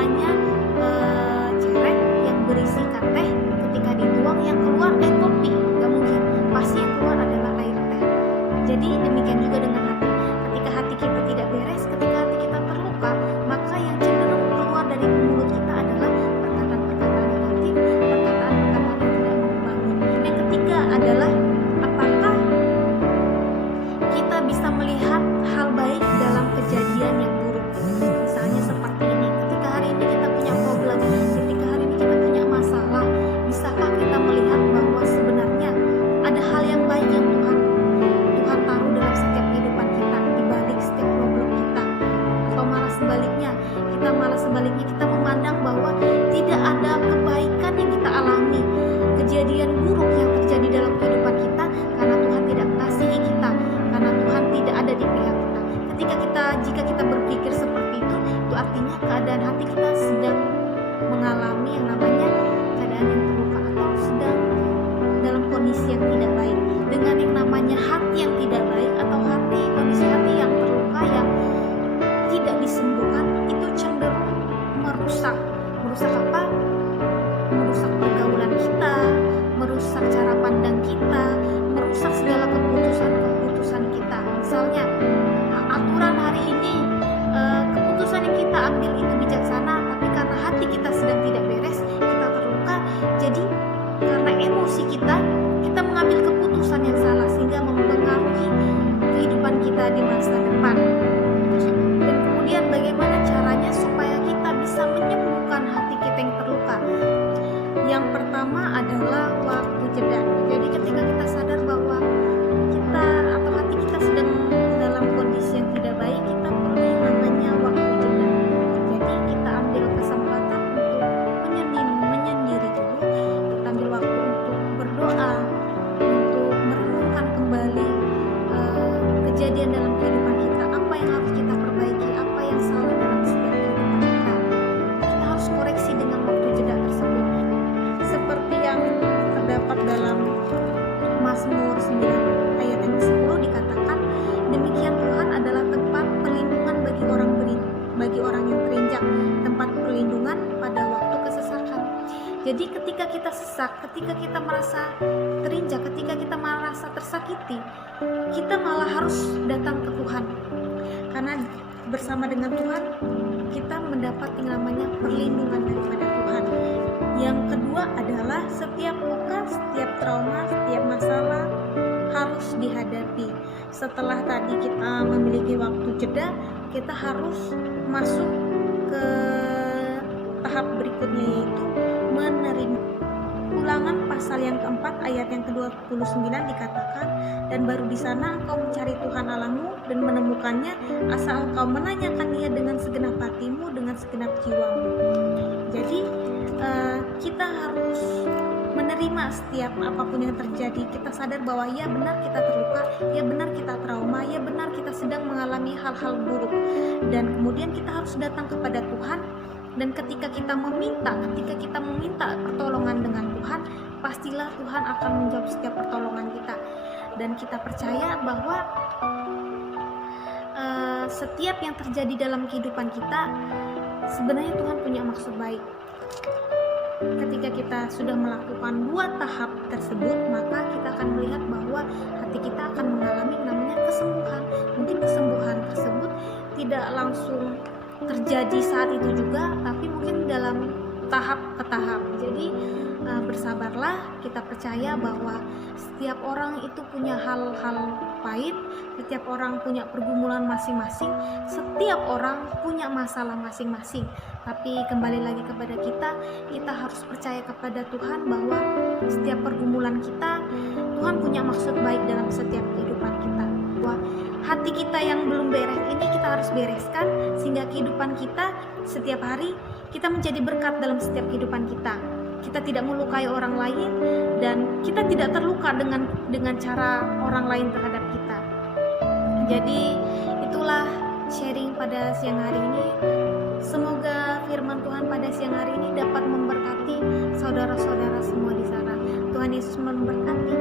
namanya cerek yang berisi teh, ketika dituang yang keluar kopi, nggak mungkin, pasti yang keluar adalah air teh. Jadi demikian juga dengan hati. Ketika hati kita tidak beres, ketika hati kita terluka, maka yang cenderung keluar dari mulut kita adalah perkataan-perkataan negatif, perkataan-perkataan yang tidak membangun. Yang ketiga adalah apakah kita bisa melihat hal baik dalam kejadian yang buruk. Misalnya seperti ini, ketika hari ini kita punya problem, ketika hari ini kita punya masalah, bisakah kita melihat bahwa sebenarnya ada hal yang baik yang Tuhan taruh dalam setiap kehidupan kita, di balik setiap problem kita? Atau malah sebaliknya kita memandang bahwa tidak ada kebaikan yang kita alami, kejadian buruk yang terjadi dalam kehidupan kita karena Tuhan tidak mengasihi kita, karena Tuhan tidak ada di pihak kita. Jika kita berpikir seperti itu artinya keadaan hati kita sedang mengalami yang namanya keadaan yang terluka atau sedang dalam kondisi yang tidak baik. Dengan yang namanya hati yang tidak baik atau kondisi hati yang terluka yang tidak disembuhkan, itu cenderung merusak apa? Merusak pergaulan kita, merusak cara pandang kita, merusak segala keputusan kita. Misalnya aturan hari ini, keputusan yang kita ambil itu bijaksana, tapi karena hati kita sedang tidak beres, kita terluka, jadi karena emosi kita mengambil keputusan yang salah sehingga mempengaruhi kehidupan kita di masa depan. Dan kemudian bagaimana caranya supaya kita bisa menyembuhkan hati kita yang terluka? Yang pertama adalah waktu jeda. Jadi ketika kita sadar bahwa kita atau hati kita sedang dalam kondisi yang tidak baik, kita perlu yang namanya waktu jeda. Jadi kita ambil kesempatan untuk menyendiri dulu, kita ambil waktu untuk berdoa, untuk merenungkan kembali kejadian dalam kehidupan kita, apa yang harus kita perbaiki, apa yang salah dalam setiap kehidupan kita. Kita harus koreksi dengan waktu jeda tersebut. Seperti yang terdapat dalam Mazmur 9 ayat yang ke-10 dikatakan, demikian Tuhan adalah tempat perlindungan bagi orang yang terinjak, tempat perlindungan pada waktu kesesakan. Jadi ketika kita sesak, ketika kita merasa terinjak, ketika kita merasa tersakiti, kita malah harus datang ke Tuhan. Karena bersama dengan Tuhan, kita mendapat yang namanya perlindungan daripada Tuhan. Yang kedua adalah setiap luka, setiap trauma, setiap masalah harus dihadapi. Setelah tadi kita memiliki waktu jeda, kita harus masuk ke tahap berikutnya, yaitu menerima. Ulangan pasal yang keempat ayat yang ke-29 dikatakan, dan baru di sana engkau mencari Tuhan Allahmu dan menemukannya, asal engkau menanyakan Dia dengan segenap hatimu, dengan segenap jiwamu. Jadi kita harus menerima setiap apapun yang terjadi. Kita sadar bahwa ya benar kita terluka, ya benar kita trauma, ya benar kita sedang mengalami hal-hal buruk, dan kemudian kita harus datang kepada Tuhan. Dan ketika kita meminta pertolongan dengan Tuhan, pastilah Tuhan akan menjawab setiap pertolongan kita. Dan kita percaya bahwa setiap yang terjadi dalam kehidupan kita sebenarnya Tuhan punya maksud baik. Ketika kita sudah melakukan 2 tahap tersebut, maka kita akan melihat bahwa hati kita akan mengalami namanya kesembuhan. Mungkin kesembuhan tersebut tidak langsung terjadi saat itu juga, tapi mungkin dalam tahap ke tahap. Jadi bersabarlah, kita percaya bahwa setiap orang itu punya hal-hal pahit, setiap orang punya pergumulan masing-masing, setiap orang punya masalah masing-masing. Tapi kembali lagi kepada kita harus percaya kepada Tuhan bahwa setiap pergumulan kita, Tuhan punya maksud baik dalam setiap kehidupan kita. Bahwa hati kita yang belum beres ini kita harus bereskan, sehingga kehidupan kita setiap hari kita menjadi berkat dalam setiap kehidupan kita. Kita tidak melukai orang lain, dan kita tidak terluka dengan cara orang lain terhadap kita. Jadi itulah sharing pada siang hari ini. Semoga firman Tuhan pada siang hari ini dapat memberkati saudara-saudara semua di sana. Tuhan Yesus memberkati.